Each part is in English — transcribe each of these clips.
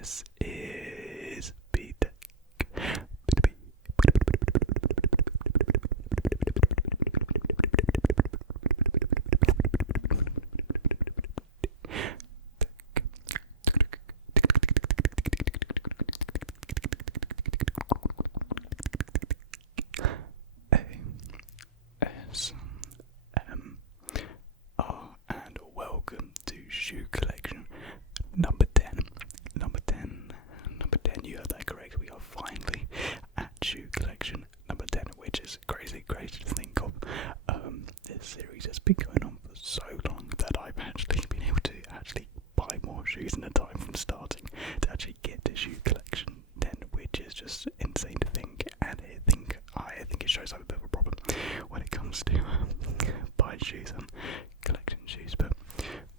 This is B-Tech. ASMR and welcome to Shoe Collection number 10. Number 10, you heard that correct. We are finally at Shoe Collection number 10, which is crazy to think of. This series has been going on for so long that I've actually been able to buy more shoes in the time from starting to actually get to Shoe Collection 10, which is just insane to think. And I think it shows I have a bit of a problem when it comes to buying shoes and collecting shoes, but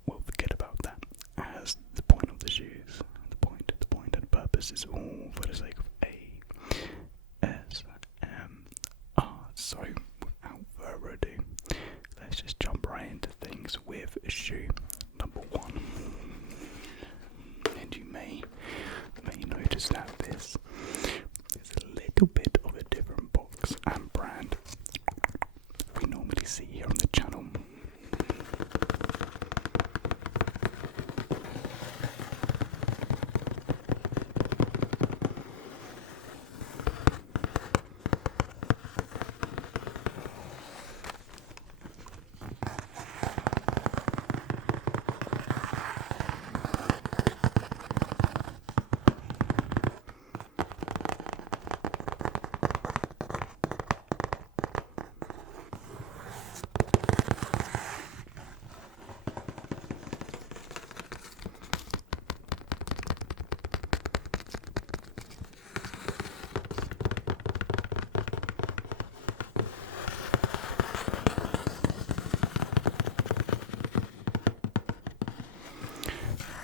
we'll forget about that, as the point of the shoes, the point and purpose is all for the sake of ASMR. So without further ado, let's just jump right into things with shoe number 1. And you may notice that this is a little bit of a different box and brand we normally see here on the channel.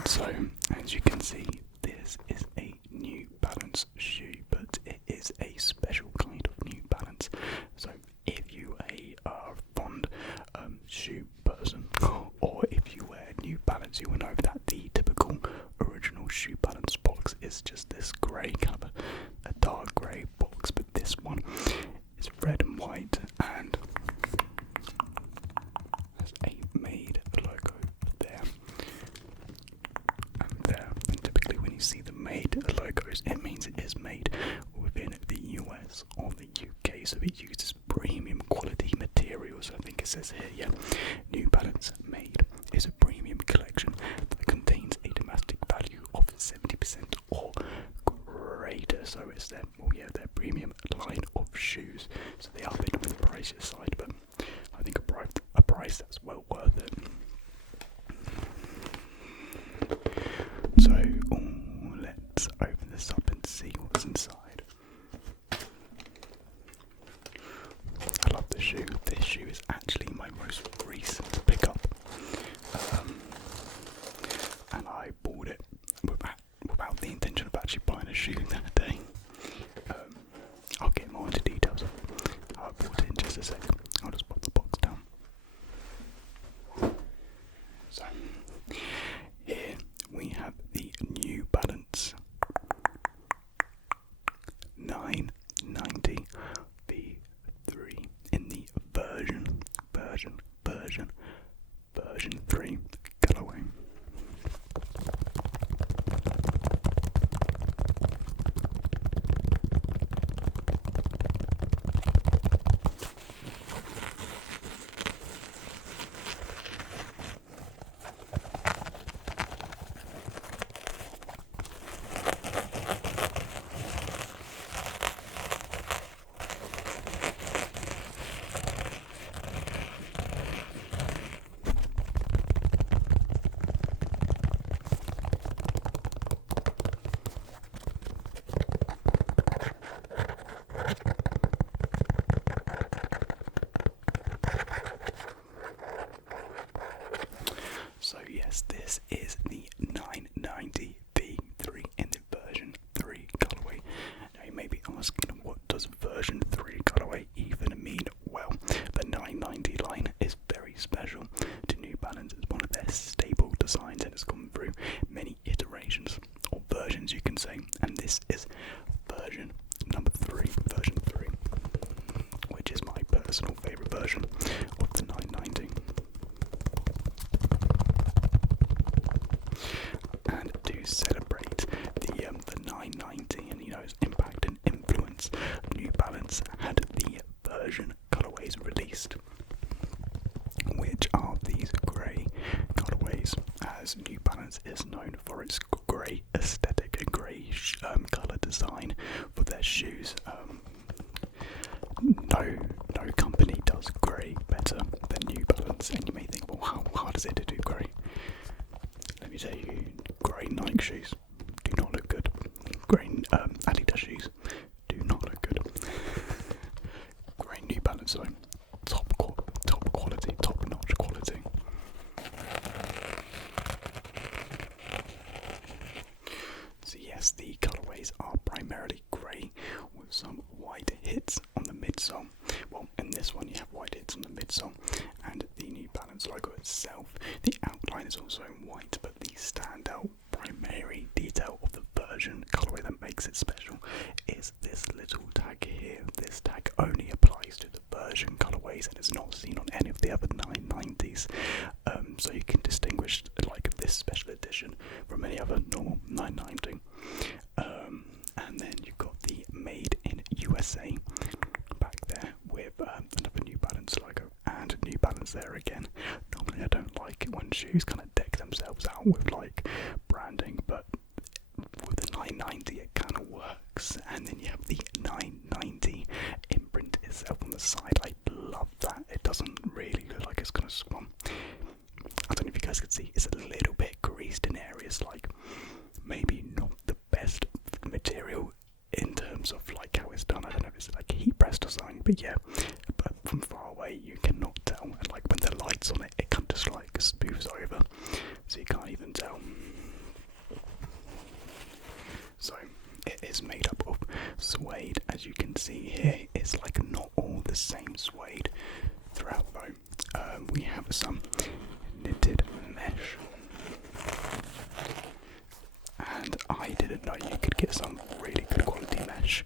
So, as you can see, this is a New Balance shoe, but it is a special kind of New Balance. So, if you are a fond shoe person, or if you wear New Balance, you will know that the typical original Shoe Balance box is just this grey colour, a dark grey box, but this one is red and white, and there's a Made logo there. And typically when you see the Made logos, it means it is made within the US or the UK, so it uses premium quality materials. I think it says here, yeah, New Balance Made is a premium collection that contains a domestic value of 70% or greater. So it's their premium line of shoes. So they are a bit on the pricier side, but I think a price that's well worth it. So let's open this up and see what's inside. I love this shoe. This shoe is actually my most recent pickup, and I bought it without the intention of actually buying a shoe that day. I'll get more into details of how I bought it in just a second. And to celebrate the 990 and its impact and influence, New Balance had the version colourways released, which are these grey colourways, as New Balance is known for its grey aesthetic and grey colour design for their shoes. No company does grey better than New Balance, and you may think, well, how hard is it to do grey? Let me tell you, grey Nike shoes do not look good. Grey Adidas shoes do not look good. Grey New Balance, though, top quality, top-notch quality. So yes, the colourways are primarily grey with some white hits on the midsole. Well, in this one you have white hits on the midsole, and the New Balance logo itself. The outline is also in white, but the standout primary detail of the version colourway that makes it special is this little tag here. This tag only applies to the version colourways and is not seen on any of the other 990s. So you can distinguish like this special edition from any other normal 990. And then you've got the Made in USA back there with another New Balance logo and New Balance there again. Normally I don't like it when shoes kind of deck themselves out with like branding, but with the 990 it kind of works. And then you have the 990 imprint itself on the side. I love that. It doesn't really look like it's going to swim. I don't know if you guys can see, it's a little bit greased in areas, like maybe not the best material in terms of like how it's done. I don't know if it's like heat pressed or something, but yeah, but from far away you cannot tell, and like when the light's on it, it kind of just like smooths over, so you can't even tell. So it is made up of suede, as you can see here. It's like not all the same suede throughout though. We have some knitted mesh, and I didn't know you could get some really good quality mesh,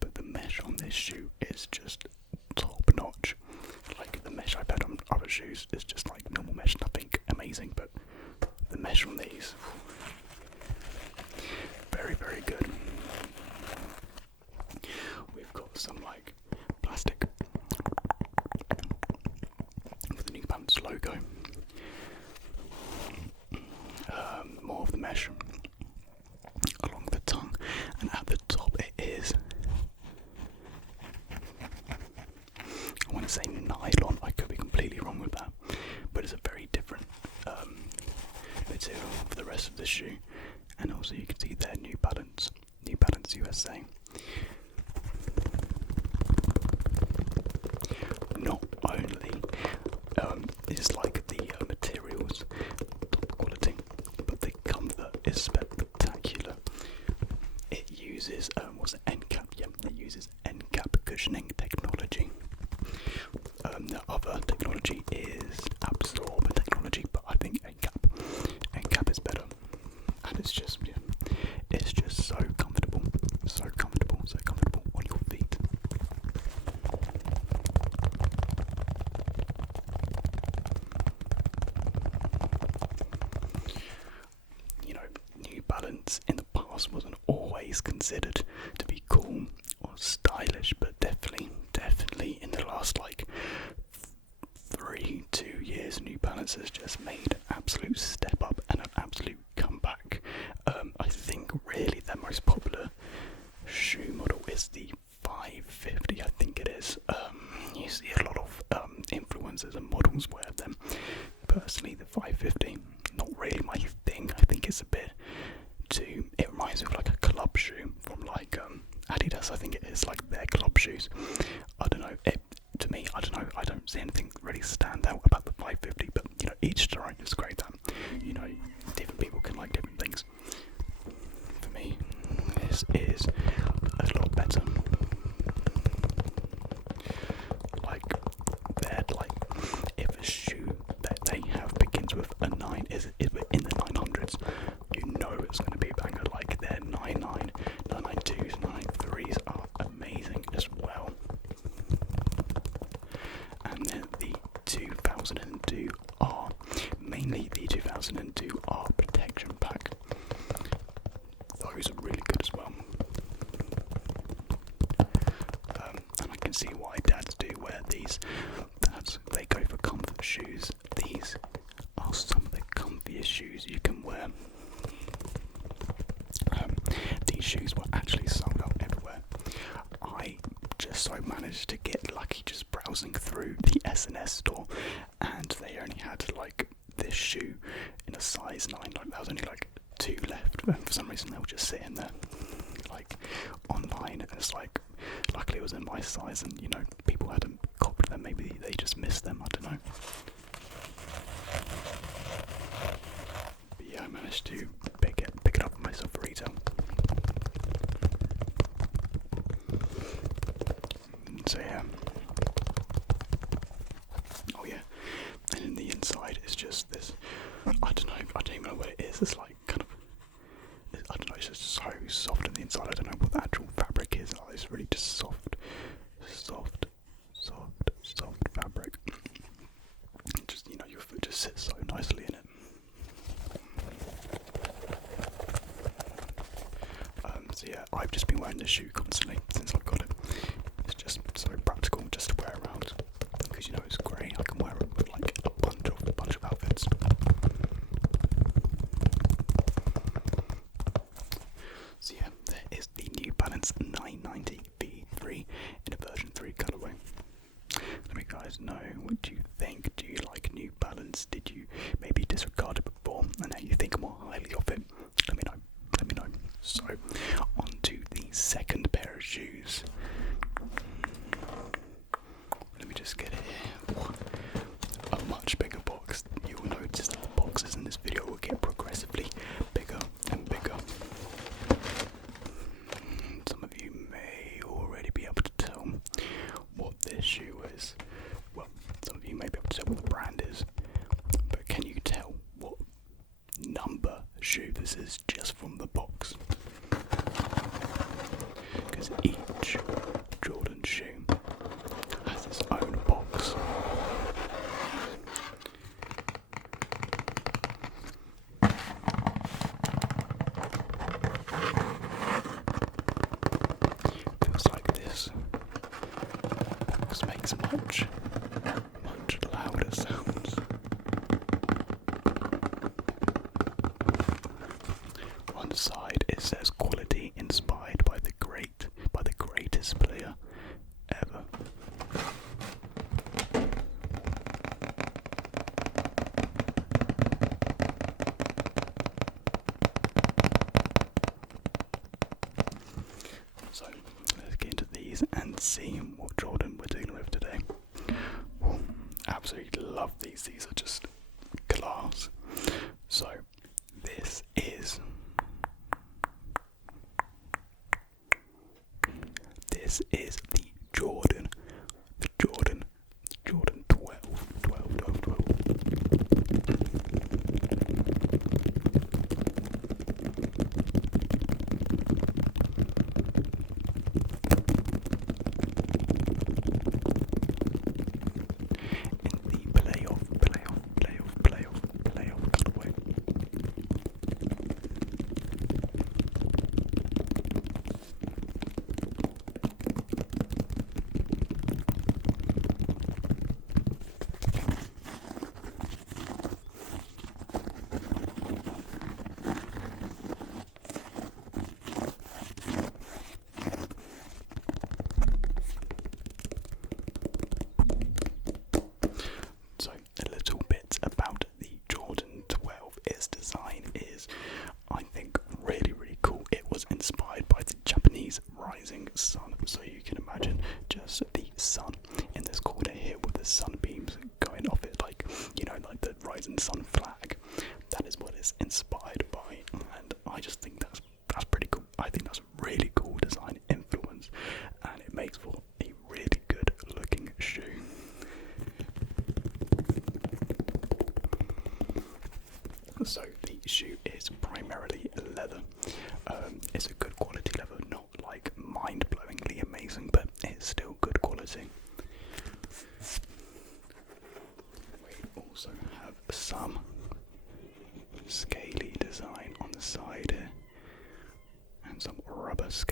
but the mesh on this shoe is just top notch. Like the mesh I've had on other shoes is just like normal mesh, nothing amazing, but the mesh on these, very, very good. We've got some like plastic with the New Balance logo. More of the mesh along the tongue, and at the top it is, I want to say nylon, I could be completely wrong with that, but it's a very different material for the rest of the shoe. And also you can see there New Balance USA. Not only is like the materials top quality, but the comfort is spectacular. It uses NCAP? Yeah, it uses NCAP cushioning technology. The other technology is Absorb technology, but I think NCAP is better. And it's just so comfortable, so comfortable on your feet. You know, New Balance in the past wasn't always considered to be cool or stylish, but definitely in the last like 2 years, New Balance has just made an absolute step up and an absolute comeback. I think really their most popular shoe model is the 550, I think it is. You see a lot of influencers and models wear them. Personally, the 550, not really my thing. I think it's a bit too, it reminds me of like a club shoe from like Adidas. I think it is like their club shoes. I don't know, to me, I don't know, I don't see anything really stand out about the 550, but you know, each their own. Is great that, you know, different people can like different things. For me, this is a lot better. Like, they're like, if a shoe that they have begins with a 9, is in the 900s, you know it's going to be a banger. Like their 99, 992s, 993s are amazing as well. And then the 2002 R, mainly the 2002 R protection don't see why dads do wear these. They go for comfort shoes. These are some of the comfiest shoes you can wear. These shoes were actually sold out everywhere. I just so managed to get lucky just browsing through the S&S store, and they only had like this shoe in a size 9. Like there was only like 2 left, and for some reason they were just sitting there like online, and it's like luckily it was in my size, and you know, people hadn't copied them, maybe they just missed them, I don't know. But yeah, I managed to pick it up for myself for retail. So yeah. Oh yeah. And in the inside it's just this, I don't even know what it is. It's like kind of, I don't know, it's just so soft on the inside. I don't know what the actual fabric is. Oh, it's really just soft fabric. Just, you know, your foot just sits so nicely in it. So yeah, I've just been wearing this shoe constantly since I've got it. It's just so practical just to wear around, because you know it's grey. I can wear it with like a bunch of outfits. So yeah, there is the New Balance 990 V3 in a version 3 colourway. Let me guys know what you think. Do you like New Balance? Did you maybe disregard it before, and now you think more highly of it? Let me know. So, on to the second pair of shoes. Let me just get it here. A much bigger box. You will notice that the boxes in this video will get progressively bigger and bigger. Some of you may already be able to tell what this shoe is. Well, some of you may be able to tell what the brand is. But can you tell what number shoe this is just from the box? Because each Jordan shoe has its own box. Feels like this box makes much louder sounds. On the side it says quality inspired by the greatest player ever. So let's get into these and see what Jordan we're dealing with today. Well, absolutely love these. These are just class. So this is the Jordan 12. In the playoff colourway. So a little bit about the Jordan 12. Its design is, I think, really cool. It was inspired by the Japanese rising sun. So you can imagine just the sun in this corner here with the sunbeams going off it, like, you know, like the rising sun flag. That is what it's inspired by, and I just think that's pretty cool. I think that's a really cool design influence, and it makes for a really good looking shoe. So the shoe is primarily leather. It's a good quality leather, not like mind-blowingly amazing, but it's still good quality. We also have some scaly design on the side here, and some rubber scale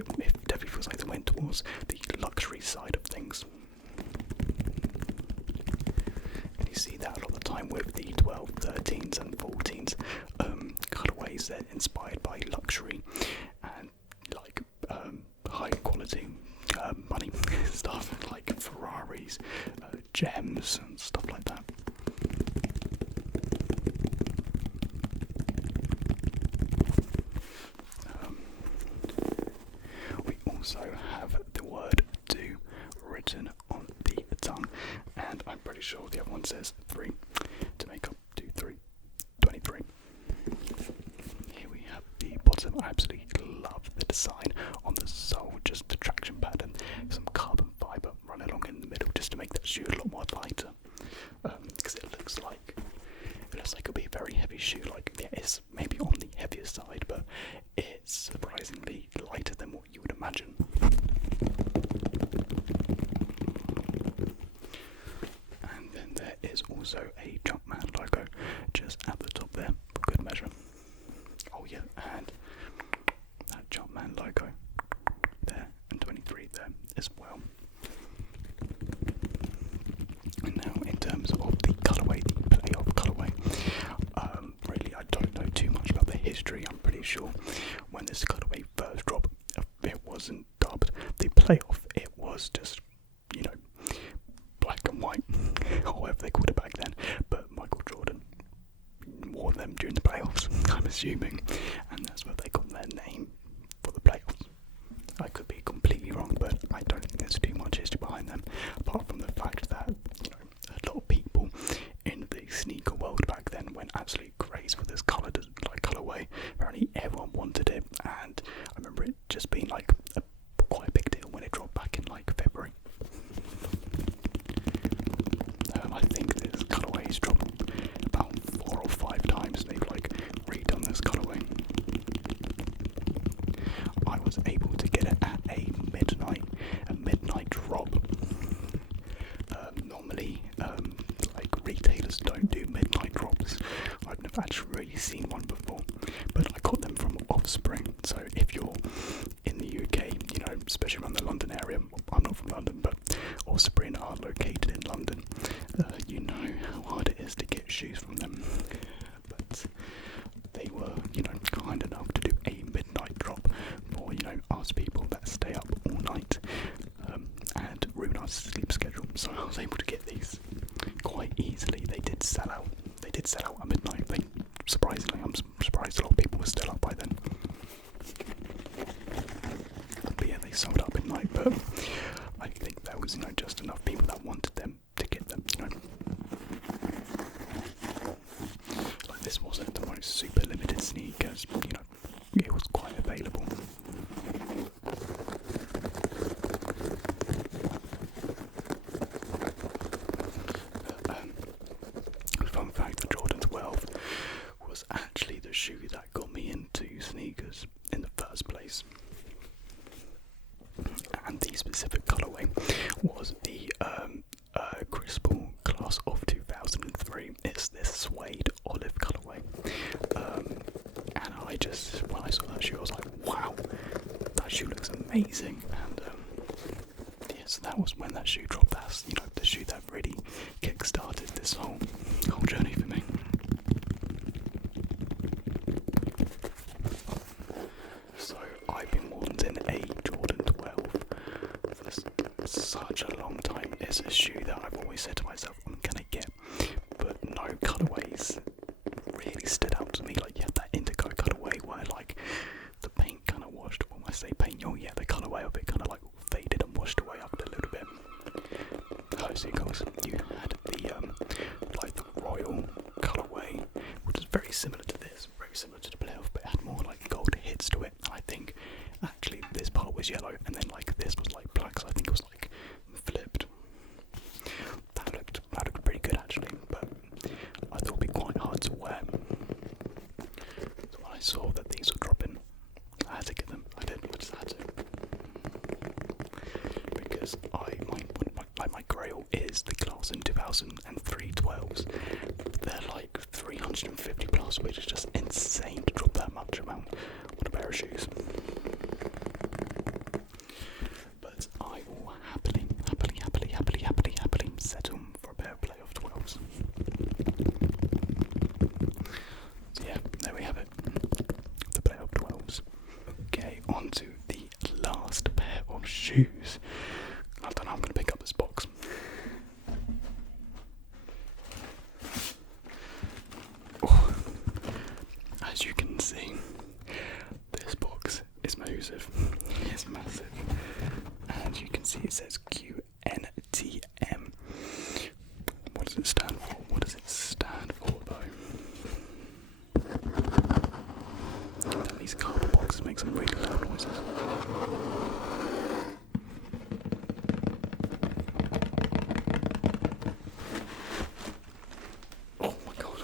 it definitely feels like they went towards the luxury side of things. And you see that a lot of the time with the 12, 13s and 14s colourways. They're inspired by luxury and like high quality money stuff, like Ferraris, gems and stuff like that. We also have the word do written on the tongue, and I'm pretty sure the other one says 3 to make up 2, 3, 23. Here we have the bottom. I absolutely love the design on the sole, just the traction pattern, some carbon fibre run along in the middle just to make that shoe a lot more lighter, because it looks like it'll be a very heavy shoe. Like it is maybe on the heavier side, but it's surprisingly lighter than what you would imagine. And then there is also a Jumpman logo just at the top there for good measure. Oh yeah, and that Jumpman logo there and 23 there as well. And now in terms of the colourway, the playoff colourway, really I don't know too much about the history. I'm pretty sure when this colourway first dropped, it wasn't dubbed the playoff. It was just, you know, black and white, or whatever they called it back then. But Michael Jordan wore them during the playoffs, I'm assuming, and that's where they got their name for the playoffs. I could be completely wrong, but I don't think there's too much history behind them, apart from the fact that, you know, a lot of people in the sneaker world back then went absolutely crazy for this colourway. Apparently everyone wanted it, and I remember it just being like quite a big deal when it dropped back in like February. I think this colourway has dropped about 4 or 5 times. They've like redone this colourway. I was able to get it at a midnight drop. Normally, like retailers don't do midnight drops. I've never actually really seen one before, but I got them from Offspring. So if you're in the UK, you know, especially around the London area, I'm not from London, but Offspring are located in London. You know how hard it is to get shoes from them, but they were, you know, kind enough to do a midnight drop for, you know, us people that stay up all night and ruin our sleep schedule. So I was able to get these quite easily. They did sell out. They did sell out at midnight. Surprisingly, I'm surprised a lot of people were still up by then. But yeah, they sold out at midnight. But I think there was, you know, just enough people that wanted them to get them. You know, like this wasn't the most super limited sneakers. You know, it was quite available. Fun fact, the Jordan 12 was actually the shoe that got me into sneakers in the first place. And the specific colourway was the Crystal Class of 2003. It's this suede olive colourway. And I just, when I saw that shoe, I was like, wow, that shoe looks amazing. And yeah, so that was when that shoe dropped. That's, you know, the shoe that really kick-started this whole journey for me. So I've been wanting a Jordan 12 for such a long time. It's a shoe that I've always said to myself I'm gonna get, but no colourways really stood out to me. Like, you had that indigo colourway where like the paint kind of washed. When I say paint, oh yeah, the colourway of it kind of like faded and washed away after a little bit. So guys, you had the like the royal colourway, which is very similar to this, very similar to the playoff, but it had more like gold hits to it. I think actually this part was yellow, and then like this was like black. So I think it was like flipped. That looked pretty good actually, but I thought it'd be quite hard to wear. So when I saw that these were dropping, I had to get them. I just had to, because my grail is the Class in 2003 12s. They're like 350 plus, which is just insane to drop that much amount on a pair of shoes. as you can see, this box is massive. It's massive. And you can see it says QNTM. What does it stand for? What does it stand for though? These cardboard boxes make some really loud noises. Oh my god.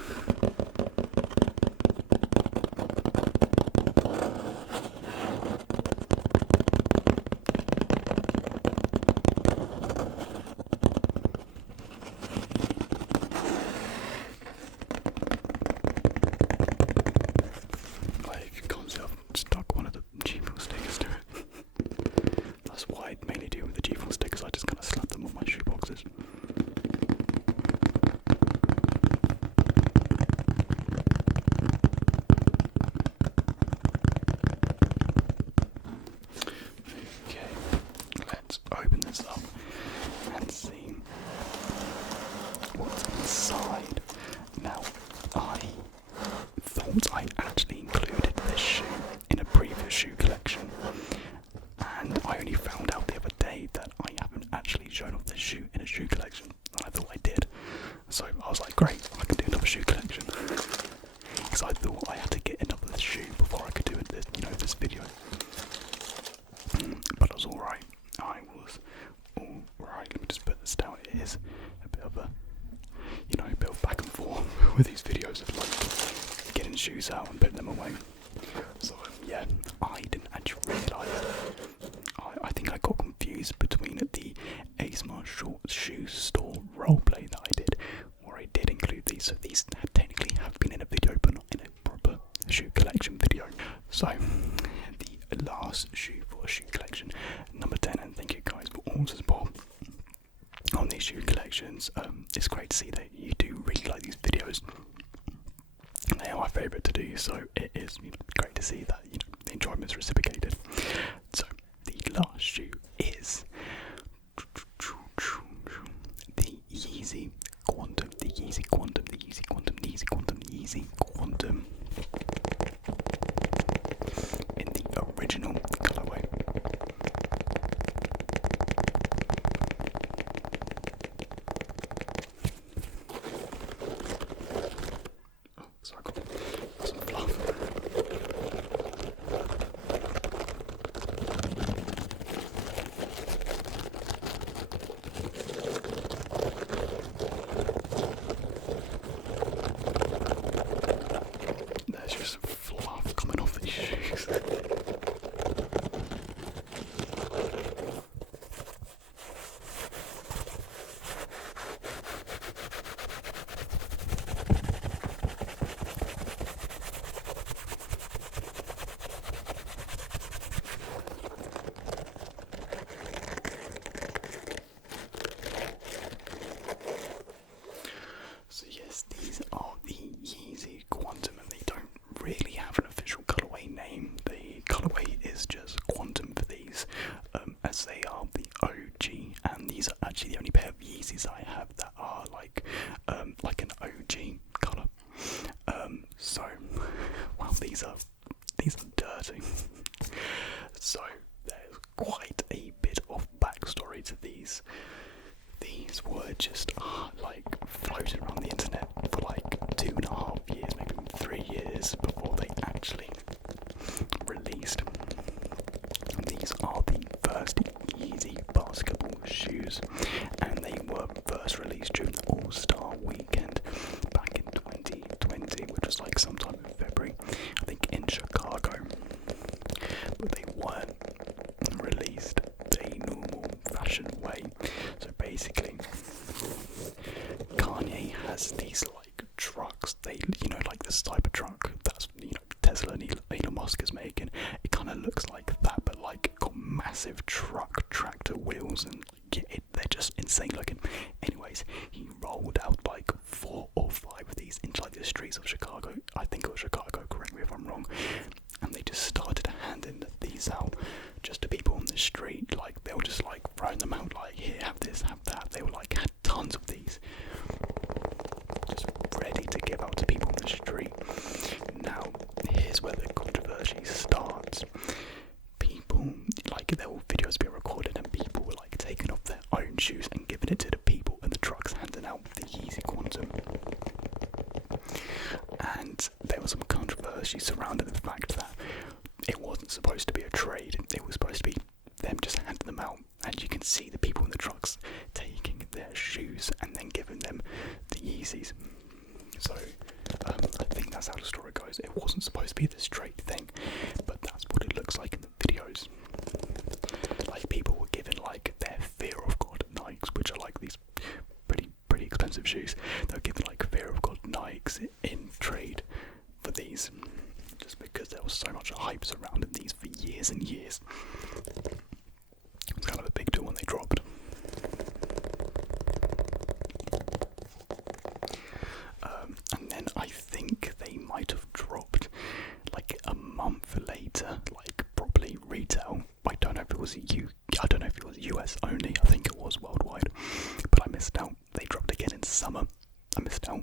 If you can't see, I've stuck one of the G-Fuel stickers to it. That's what I mainly do with the G-Fuel stickers, I just kind of slap them on my shoe boxes. Okay, let's open this up and see what's inside. Now, I thought I actually included this shoe in a previous shoe collection, and I only found out the other day that I haven't actually shown off this shoe in a shoe collection, and I thought I did. So I was like, great, I can do another shoe collection. Because I thought I had to get another shoe before I could do this, this video. But I was alright. I was alright. Let me just put this down. It is a bit of a, a bit of back and forth with these videos of like getting shoes out and putting them away. So yeah, I didn't actually realise. I think I got confused between the ASMR Short Shoe Store roleplay that I did, where I did include these. So these technically have been in a video, but not in a proper shoe collection video. So the last shoe for a shoe collection, number 10, and thank you guys for all the support on these shoe collections. It's great to see that you do really like these videos. They are my favourite to do, so it is great to see that the enjoyment is reciprocated. So the last shoe is the Yeezy Quantum, the Yeezy Quantum, the Yeezy Quantum, the Yeezy Quantum, the Yeezy Quantum in the original colourway. Sorry, I got some fluff. There's just fluff coming off these shoes. So yes, these are the Yeezy Quantum, and they don't really have an official colourway name. The colourway is just Quantum for these, as they are the OG, and these are actually the only pair of Yeezys I have that are like an OG colour. So, well, these are dirty. So there's quite a bit of backstory to these. These were just floating around the internet for like 2.5 years, maybe 3 years before they actually released. These are the first Yeezy basketball shoes, and they were first released during the All-Star weekend back in 2020, which was like sometime in February, I think in Chicago. But they weren't released a normal fashion way. So basically, Kanye has these like trucks. They, like this type of truck that's Tesla and Elon Musk is making. It kind of looks like that, but like got massive tractor wheels, and they're just insane looking. Anyways, he rolled out like 4 or 5 of these into like the streets of Chicago. I think it was Chicago. Correct me if I'm wrong. And they just started handing these out just to people on the street. Like they were just like throwing them out, like, here, have this, have that. They were like had tons of these, just ready to give out to people on the street. Now controversy surrounding the fact that it wasn't supposed to be a trade. It was supposed to be them just handing them out, and you can see the people in the trucks taking their shoes and then giving them the Yeezys. So I think that's how the story goes. It wasn't supposed to be this trade thing, but that's what it looks like in the videos. Like, people were given like their Fear of God Nikes, which are like these pretty expensive shoes. They were given like Fear of God Nikes in trade for these, just because there was so much hype surrounding these for years and years. It was kind of a big deal when they dropped. And then I think they might have dropped like a month later, like properly retail. I don't know if it was US only. I think it was worldwide, but I missed out. They dropped again in summer. I missed out.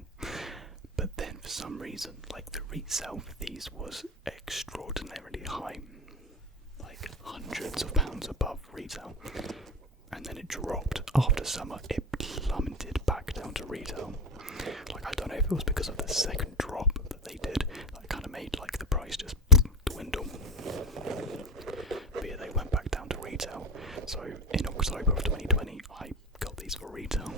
But then for some reason, like, the resale for these was extraordinarily high, like hundreds of pounds above retail. And then it dropped after summer. It plummeted back down to retail. Like, I don't know if it was because of the second drop that they did that kind of made like the price just dwindle. But yeah, they went back down to retail. So in October of 2020, I got these for retail,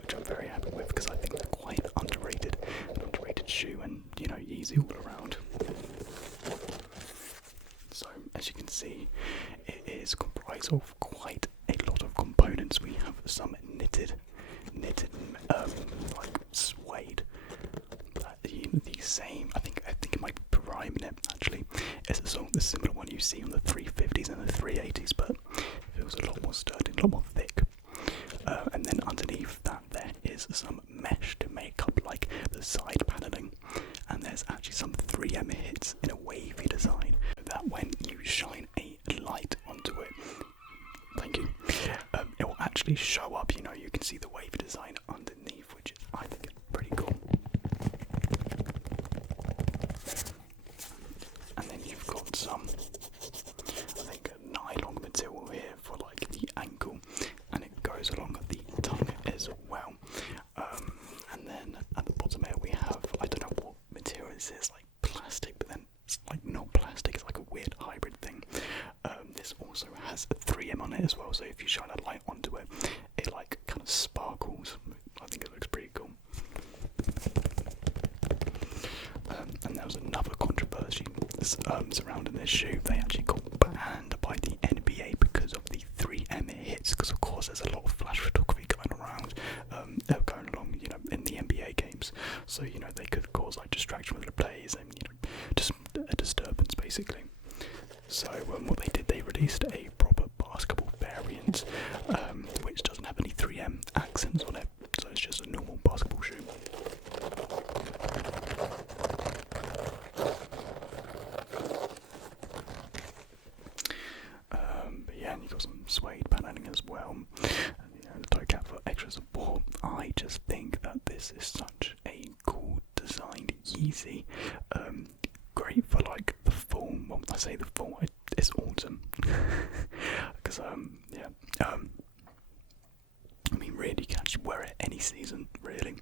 which I'm very happy with, because I think they're quite an underrated shoe, and you know, Yeezy all around. So as you can see, it is comprised of quite a lot of components. We have some knitted like suede. The same, I think it might be Primeknit actually. It's a sort of the similar one you see on the 350s and the 380s, but it feels a lot more sturdy, a lot more thick. And then underneath that there is some mesh to make up like the side paneling, and there's actually some 3M hits in a wavy design that when you shine a light onto it, thank you, it will actually show up. You know, you can see the wavy design underneath, which is, I think, is pretty cool. And then you've got some, I think, nylon material here for like the ankle, and it goes along the tongue as well. And then at the bottom here we have, I don't know what material this is, like plastic, but then it's like not plastic, it's like a weird hybrid thing. This also has a 3M on it as well, so if you shine a light onto it, it like kind of sparkles. I think it looks pretty cool. And there was another controversy surrounding this shoe. They actually got banned by the NBA because of the 3M hits, because of course there's a lot of flash photography going around, going along, you know, in the NBA games. So, you know, they could cause like distraction with the players and, you know, just a disturbance basically. So what they did, they released a proper basketball variant, which doesn't have any 3M accents on it, so it's just a normal basketball shoe. But yeah, and you got some suede paneling as well, and, you know, the toe cap for extra support. I just think that this is such a cool designed Yeezy. Great for like the fall. Well, I say the fall, it's autumn, because I mean, really, you can actually wear it any season, really.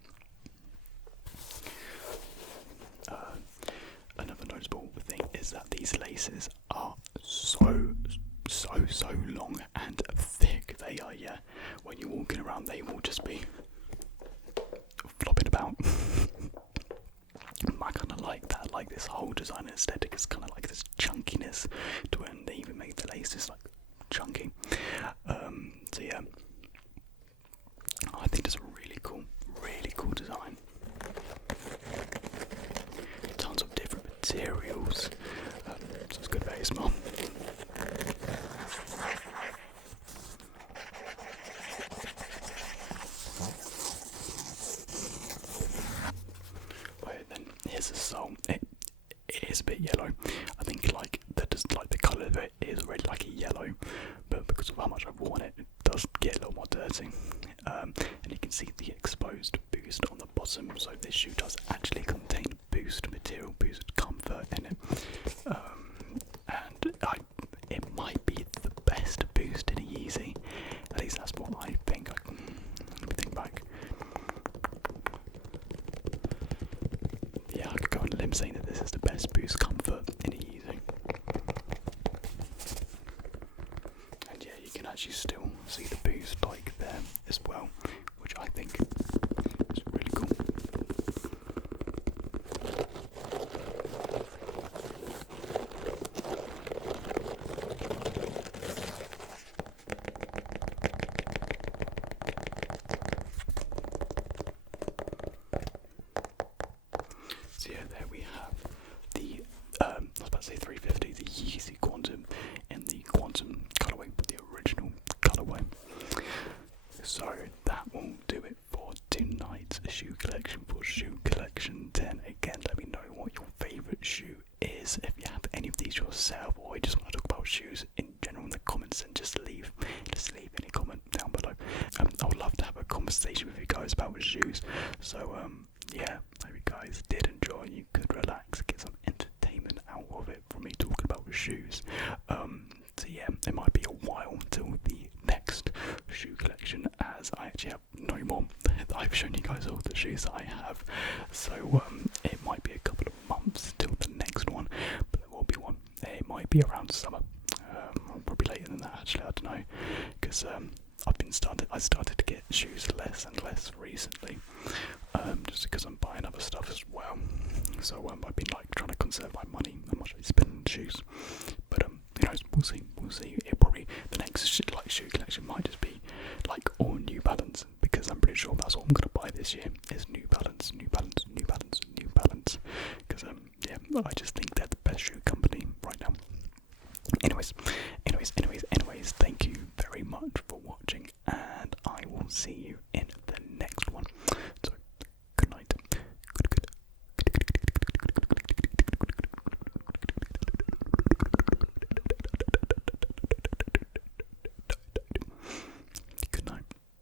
Another noticeable thing is that these laces are so long and thick. They are, yeah. When you're walking around, they will just be flopping about. I kind of like that, like this whole design aesthetic is kind of like this chunkiness to when they even make the laces like chunky. So yeah, I think it's a really cool design. Tons of different materials, so it's good very small. Here's the sole. It is a bit yellow. I think like the colour of it is already like a yellow, but because of how much I've worn it, it does get a little more dirty. And you can see the exposed boost on the bottom. So this shoe does actually contain boost material, boost comfort in it, and it might be the best boost in a Yeezy. At least that's what I think. Let me think back. I'm saying that this is the best Boost comfort in using. And yeah, you can actually still see the Boost like there as well, which I think is really cool. So yeah, there we have the, I was about to say 350, the Yeezy Quantum in the Quantum colourway, the original colourway. So that will do it for tonight's shoe collection, for shoe collection 10. Again, let me know what your favourite shoe is, if you have any of these yourself, or you just want to talk about shoes in general in the comments, and just leave any comment down below. I would love to have a conversation with you guys about shoes. So yeah, I hope you guys did enjoy. You could relax, get some entertainment out of it from me talking about shoes. So yeah, it might be a while until the next shoe collection, as I actually have no more. I've shown you guys all the shoes I have, so it might be a couple of months till the next one, but there will be one. It might be around summer, probably later than that actually, I don't know, because I started to get shoes less and less recently, just because I'm buying other stuff as well. So I've been like trying to conserve my money and much I spend on shoes. But you know, we'll see. It probably the next shoe collection might just be like all New Balance, because I'm pretty sure that's what I'm gonna buy this year is New Balance. Because yeah, I just think